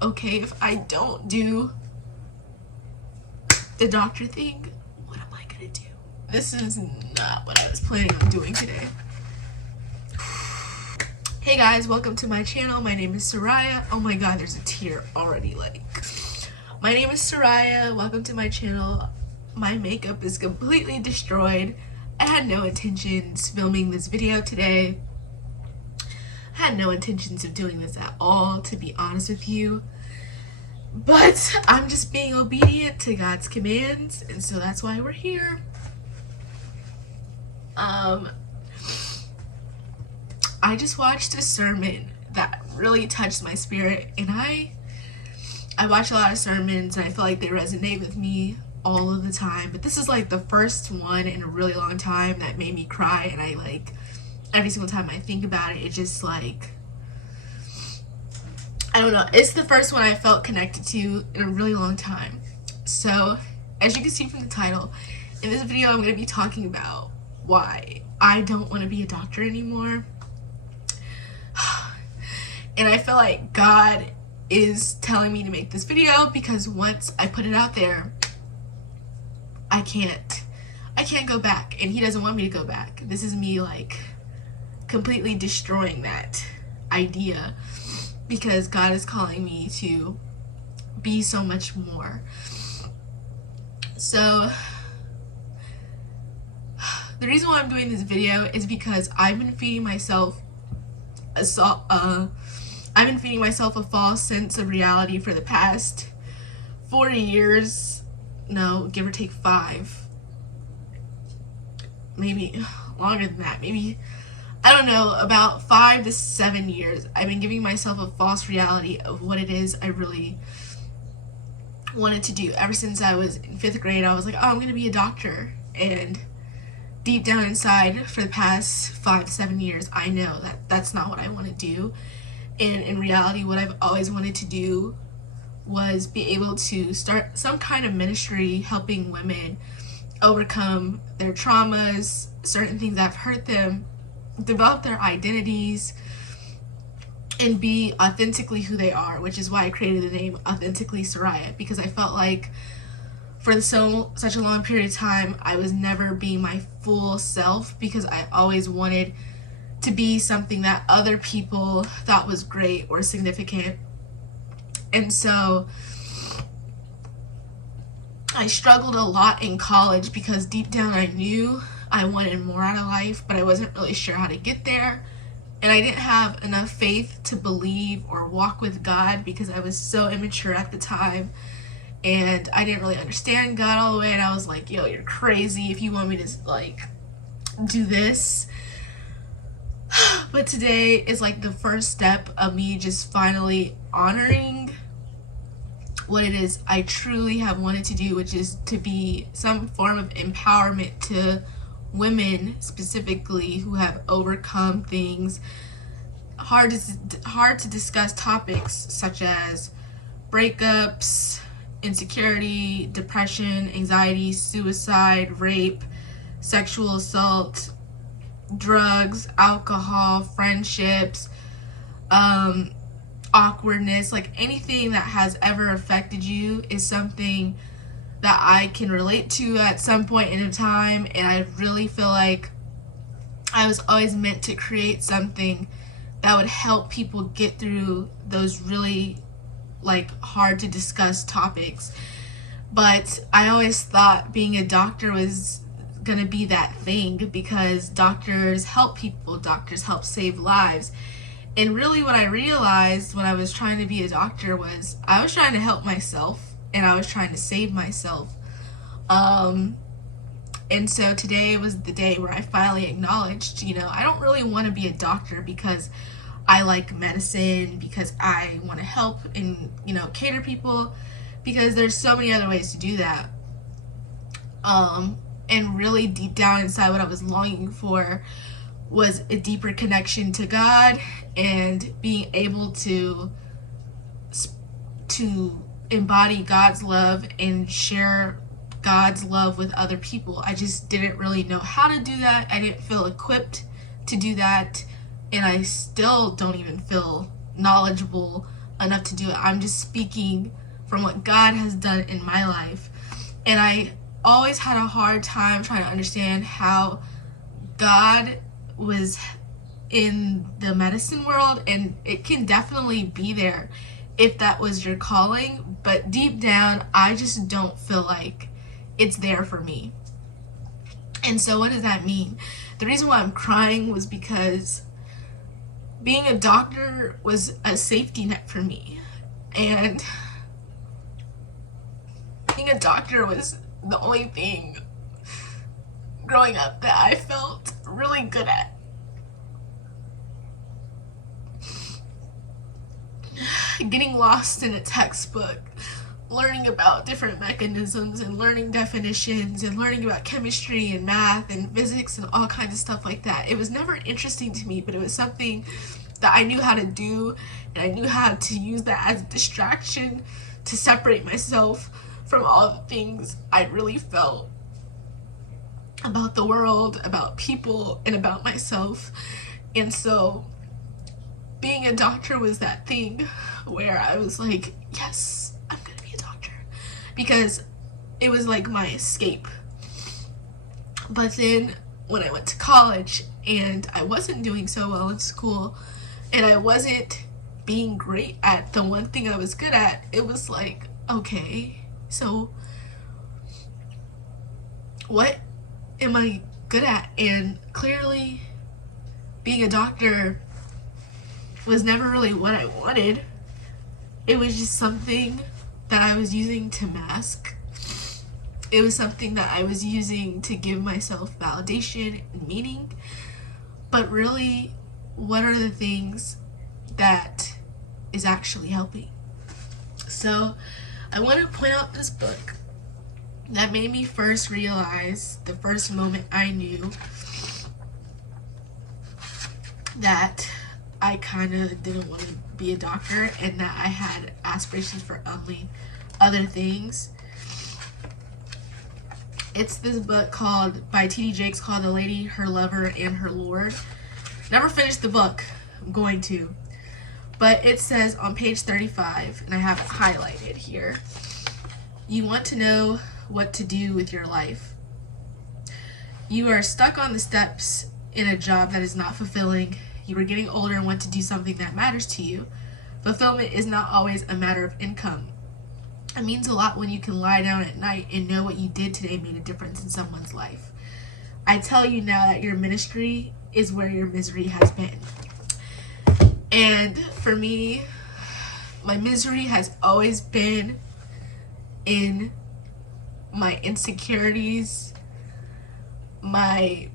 okay if I don't do the doctor thing? What am I gonna do? This is not what I was planning on doing today. Hey guys, welcome to my channel. My name is Soraya. Oh my god, there's a tear already. My name is Soraya. Welcome to my channel. My makeup is completely destroyed. I had no intentions filming this video today. I had no intentions of doing this at all, to be honest with you. But I'm just being obedient to God's commands, and so that's why we're here. I just watched a sermon that really touched my spirit, and I watch a lot of sermons and I feel like they resonate with me all of the time, but this is like the first one in a really long time that made me cry, and I like every single time I think about it, it just like, I don't know, it's the first one I felt connected to in a really long time. So as you can see from the title, in this video I'm going to be talking about why I don't want to be a doctor anymore. And I feel like God is telling me to make this video because once I put it out there, I can't go back, and he doesn't want me to go back. This is me like completely destroying that idea because God is calling me to be so much more. So the reason why I'm doing this video is because I've been feeding myself a false sense of reality for the past 4 years. No, give or take 5. Maybe longer than that. Maybe, I don't know, about 5 to 7 years. I've been giving myself a false reality of what it is I really wanted to do. Ever since I was in 5th grade, I was like, oh, I'm going to be a doctor. And deep down inside, for the past 5 to 7 years, I know that that's not what I want to do. And in reality, what I've always wanted to do was be able to start some kind of ministry helping women overcome their traumas, certain things that have hurt them, develop their identities, and be authentically who they are, which is why I created the name Authentically Soraya, because I felt like for such a long period of time I was never being my full self because I always wanted to be something that other people thought was great or significant. And so I struggled a lot in college because deep down I knew I wanted more out of life, but I wasn't really sure how to get there. And I didn't have enough faith to believe or walk with God because I was so immature at the time. And I didn't really understand God all the way. And I was like, yo, you're crazy if you want me to like do this. But today is like the first step of me just finally honoring what it is I truly have wanted to do, which is to be some form of empowerment to women specifically who have overcome things, hard to discuss topics such as breakups, insecurity, depression, anxiety, suicide, rape, sexual assault, drugs, alcohol, friendships, awkwardness, like anything that has ever affected you is something that I can relate to at some point in time. And I really feel like I was always meant to create something that would help people get through those really like hard to discuss topics. But I always thought being a doctor was gonna be that thing because doctors help people, doctors help save lives. And really what I realized when I was trying to be a doctor was I was trying to help myself and I was trying to save myself. And so today was the day where I finally acknowledged, you know, I don't really want to be a doctor because I like medicine, because I want to help and, you know, cater people, because there's so many other ways to do that. And really deep down inside what I was longing for was a deeper connection to God and being able to embody God's love and share God's love with other people. I just didn't really know how to do that. I didn't feel equipped to do that, and I still don't even feel knowledgeable enough to do it. I'm just speaking from what God has done in my life. And I always had a hard time trying to understand how God was in the medicine world, and it can definitely be there if that was your calling, but deep down I just don't feel like it's there for me. And so what does that mean? The reason why I'm crying was because being a doctor was a safety net for me, and being a doctor was the only thing growing up that I felt really good at. Getting lost in a textbook, learning about different mechanisms and learning definitions and learning about chemistry and math and physics and all kinds of stuff like that. It was never interesting to me, but it was something that I knew how to do, and I knew how to use that as a distraction to separate myself from all the things I really felt about the world, about people, and about myself. And so being a doctor was that thing where I was like, yes, I'm gonna be a doctor, because it was like my escape. But then when I went to college and I wasn't doing so well in school, and I wasn't being great at the one thing I was good at, it was like, okay, so what am I good at? And clearly being a doctor was never really what I wanted. It was just something that I was using to mask. It was something that I was using to give myself validation and meaning. But really, what are the things that is actually helping? So I want to point out this book that made me first realize, the first moment I knew that I kind of didn't want to be a doctor and that I had aspirations for only other things. It's this book by T.D. Jakes called The Lady, Her Lover, and Her Lord. Never finished the book. I'm going to. But it says on page 35, and I have it highlighted here, you want to know what to do with your life. You are stuck on the steps in a job that is not fulfilling. You are getting older and want to do something that matters to you. Fulfillment is not always a matter of income. It means a lot when you can lie down at night and know what you did today made a difference in someone's life. I tell you now that your ministry is where your misery has been. And for me, my misery has always been in my insecurities, my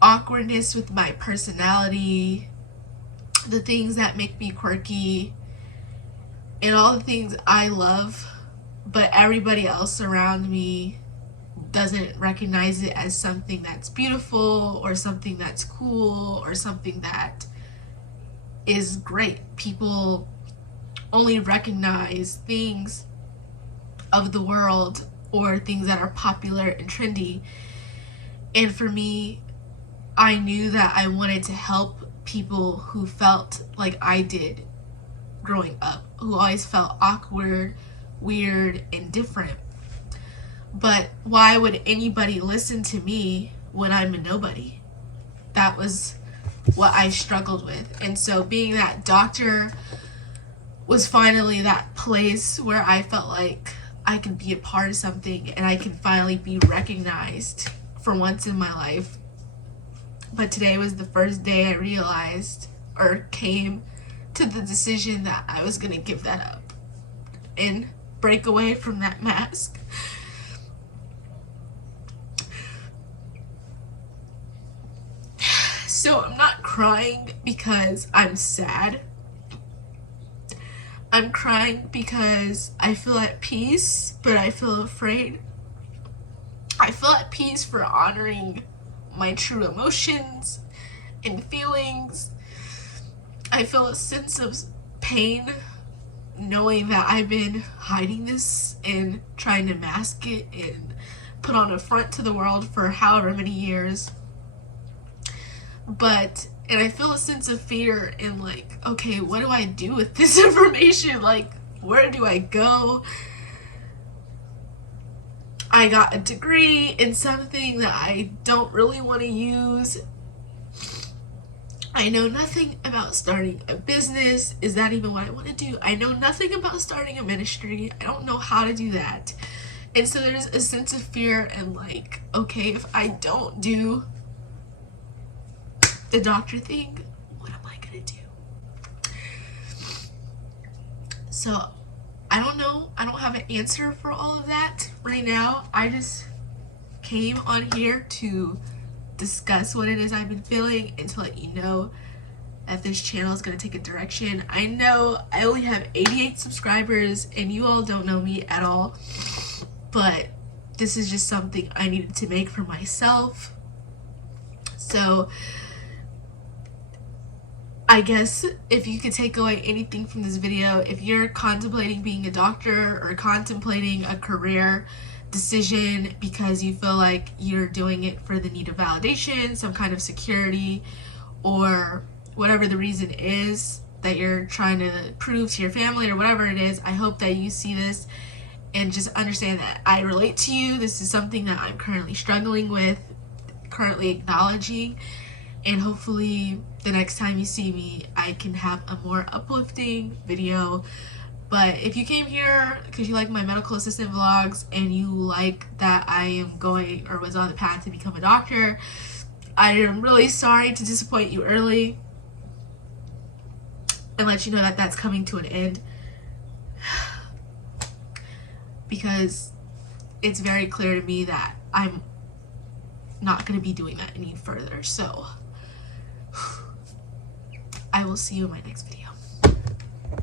awkwardness with my personality, the things that make me quirky, and all the things I love, but everybody else around me doesn't recognize it as something that's beautiful or something that's cool or something that is great. People only recognize things of the world or things that are popular and trendy. And for me, I knew that I wanted to help people who felt like I did growing up, who always felt awkward, weird, and different. But why would anybody listen to me when I'm a nobody? That was what I struggled with. And so being that doctor was finally that place where I felt like I could be a part of something and I can finally be recognized for once in my life. But today was the first day I realized, or came to the decision, that I was going to give that up and break away from that mask. So I'm not crying because I'm sad. I'm crying because I feel at peace, but I feel afraid. I feel at peace for honoring my true emotions and feelings. I feel a sense of pain knowing that I've been hiding this and trying to mask it and put on a front to the world for however many years. But And I feel a sense of fear in like, okay, what do I do with this information? Like, where do I go? I got a degree in something that I don't really want to use. I know nothing about starting a business. Is that even what I want to do? I know nothing about starting a ministry. I don't know how to do that. And so there's a sense of fear and like, okay, if I don't do the doctor thing, what am I gonna do? So I don't know. I don't have an answer for all of that right now. I just came on here to discuss what it is I've been feeling and to let you know that this channel is going to take a direction. I know I only have 88 subscribers and you all don't know me at all, but this is just something I needed to make for myself. So I guess if you could take away anything from this video, if you're contemplating being a doctor or contemplating a career decision because you feel like you're doing it for the need of validation, some kind of security, or whatever the reason is that you're trying to prove to your family or whatever it is, I hope that you see this and just understand that I relate to you. This is something that I'm currently struggling with, currently acknowledging, and hopefully the next time you see me, I can have a more uplifting video. But if you came here because you like my medical assistant vlogs and you like that I am going or was on the path to become a doctor, I am really sorry to disappoint you early and let you know that that's coming to an end, because it's very clear to me that I'm not going to be doing that any further. So I will see you in my next video.